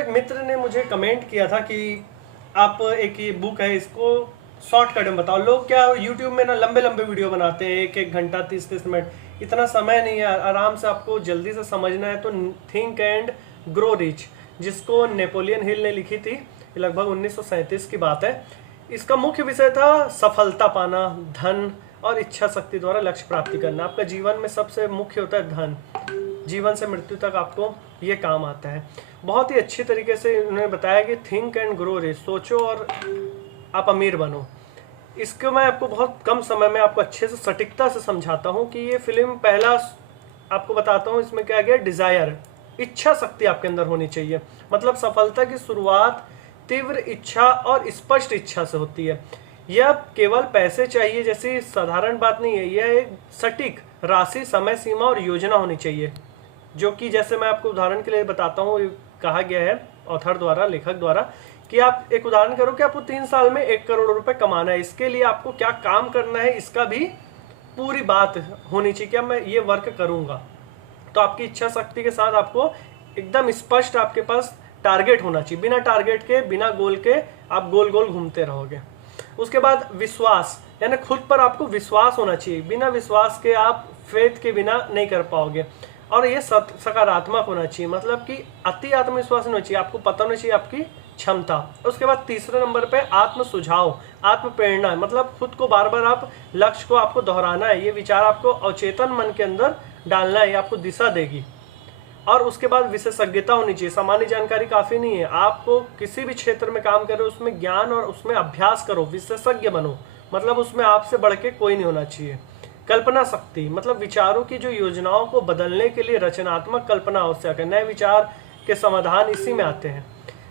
एक मित्र ने मुझे कमेंट किया था कि आप एक ये बुक है इसको शॉर्टकट में बताओ। लोग क्या यूट्यूब में ना लंबे लंबे वीडियो बनाते हैं, एक एक घंटा 30-30 मिनट। इतना समय नहीं है, आराम से आपको जल्दी से समझना है तो थिंक एंड ग्रो रिच, जिसको नेपोलियन हिल ने लिखी थी, लगभग 1937 की बात है। इसका मुख्य विषय था सफलता पाना, धन और इच्छा शक्ति द्वारा लक्ष्य प्राप्ति करना। आपका जीवन में सबसे मुख्य होता है धन, जीवन से मृत्यु तक आपको ये काम आता है। बहुत ही अच्छी तरीके से उन्होंने बताया कि थिंक एंड ग्रो रिच, सोचो और आप अमीर बनो। इसको मैं आपको बहुत कम समय में आपको अच्छे से सटीकता से समझाता हूँ कि ये फिल्म पहला आपको बताता हूँ इसमें क्या गया, डिजायर, इच्छा शक्ति आपके अंदर होनी चाहिए। मतलब सफलता की शुरुआत तीव्र इच्छा और स्पष्ट इच्छा से होती है। यह केवल पैसे चाहिए जैसी साधारण बात नहीं है, यह एक सटीक राशि, समय सीमा और योजना होनी चाहिए, जो कि जैसे मैं आपको उदाहरण के लिए बताता हूँ, कहा गया है ऑथर द्वारा, लेखक द्वारा, कि आप एक उदाहरण करो कि आपको 3 साल में 1 करोड़ रुपए कमाना है। इसके लिए आपको क्या काम करना है, इसका भी पूरी बात होनी चाहिए, क्या मैं ये वर्क करूंगा। तो आपकी इच्छा शक्ति के साथ आपको एकदम स्पष्ट आपके पास टारगेट होना चाहिए। बिना टारगेट के, बिना गोल के आप गोल गोल घूमते रहोगे। उसके बाद विश्वास, यानी खुद पर आपको विश्वास होना चाहिए। बिना विश्वास के आप फेथ के बिना नहीं कर पाओगे। और ये सकारात्मक होना चाहिए, मतलब कि अति आत्मविश्वास होना चाहिए, आपको पता होना चाहिए आपकी क्षमता। उसके बाद तीसरे नंबर पे आत्म सुझाव, आत्म प्रेरणा, मतलब खुद को बार बार आप लक्ष्य को आपको दोहराना है, ये विचार आपको अवचेतन मन के अंदर डालना है, ये आपको दिशा देगी। और उसके बाद विशेषज्ञता होनी चाहिए। सामान्य जानकारी काफी नहीं है, आपको किसी भी क्षेत्र में काम करो उसमें ज्ञान और उसमें अभ्यास करो, विशेषज्ञ बनो, मतलब उसमें आपसे बढ़ के कोई नहीं होना चाहिए। कल्पना शक्ति, मतलब विचारों की जो योजनाओं को बदलने के लिए रचनात्मक कल्पना आवश्यक है। नए विचार के समाधान इसी में आते हैं।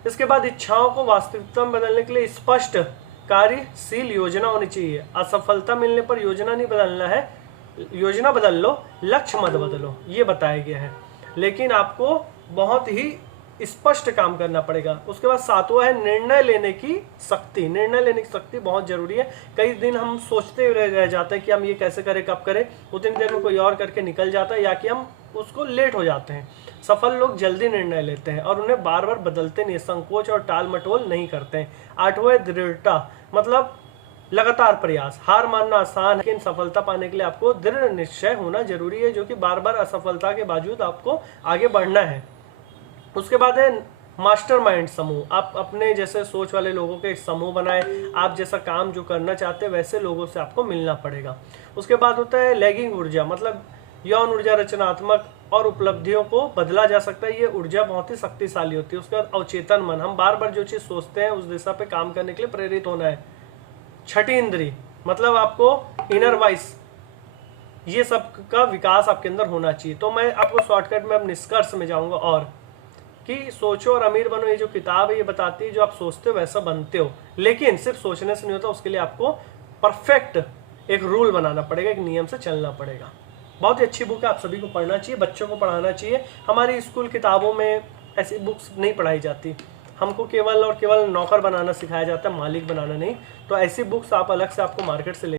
इसके बाद इच्छाओं को वास्तविकता में बदलने के लिए स्पष्ट कार्यशील योजना होनी चाहिए। असफलता मिलने पर योजना नहीं बदलना है, योजना बदल लो, लक्ष्य मत बदलो, ये बताया गया है। लेकिन आपको बहुत ही स्पष्ट काम करना पड़ेगा। उसके बाद 7वां है निर्णय लेने की शक्ति। निर्णय लेने की शक्ति बहुत जरूरी है। कई दिन हम सोचते रह जाते हैं कि हम ये कैसे करें, कब करें, उतनी देर में कोई और करके निकल जाता है, या कि हम उसको लेट हो जाते हैं। सफल लोग जल्दी निर्णय लेते हैं और उन्हें बार बार बदलते नहीं, संकोच और टाल मटोल नहीं करते हैं। 8वां है दृढ़ता, मतलब लगातार प्रयास। हार मानना आसान है, लेकिन सफलता पाने के लिए आपको दृढ़ निश्चय होना जरूरी है, जो कि बार बार असफलता के बावजूद आपको आगे बढ़ना है। उसके बाद है मास्टरमाइंड समूह। आप अपने जैसे सोच वाले लोगों के समूह बनाए, आप जैसा काम जो करना चाहते हैं वैसे लोगों से आपको मिलना पड़ेगा। उसके बाद होता है लैगिंग ऊर्जा, मतलब यौन ऊर्जा, रचनात्मक और उपलब्धियों को बदला जा सकता है। ये ऊर्जा बहुत ही शक्तिशाली होती है। उसके बाद अवचेतन मन, हम बार बार जो चीज सोचते हैं उस दिशा पे काम करने के लिए प्रेरित होना है। 6ठी इंद्री, मतलब आपको इनर वॉइस, ये सब का विकास आपके अंदर होना चाहिए। तो मैं आपको शॉर्टकट में अब निष्कर्ष में जाऊंगा, और कि सोचो और अमीर बनो, ये जो किताब है ये बताती है जो आप सोचते हो वैसा बनते हो। लेकिन सिर्फ सोचने से नहीं होता, उसके लिए आपको परफेक्ट एक रूल बनाना पड़ेगा, एक नियम से चलना पड़ेगा। बहुत ही अच्छी बुक है, आप सभी को पढ़ना चाहिए, बच्चों को पढ़ाना चाहिए। हमारी स्कूल किताबों में ऐसी बुक्स नहीं पढ़ाई जाती, हमको केवल और केवल नौकर बनाना सिखाया जाता है, मालिक बनाना नहीं। तो ऐसी बुक्स आप अलग से आपको मार्केट से ले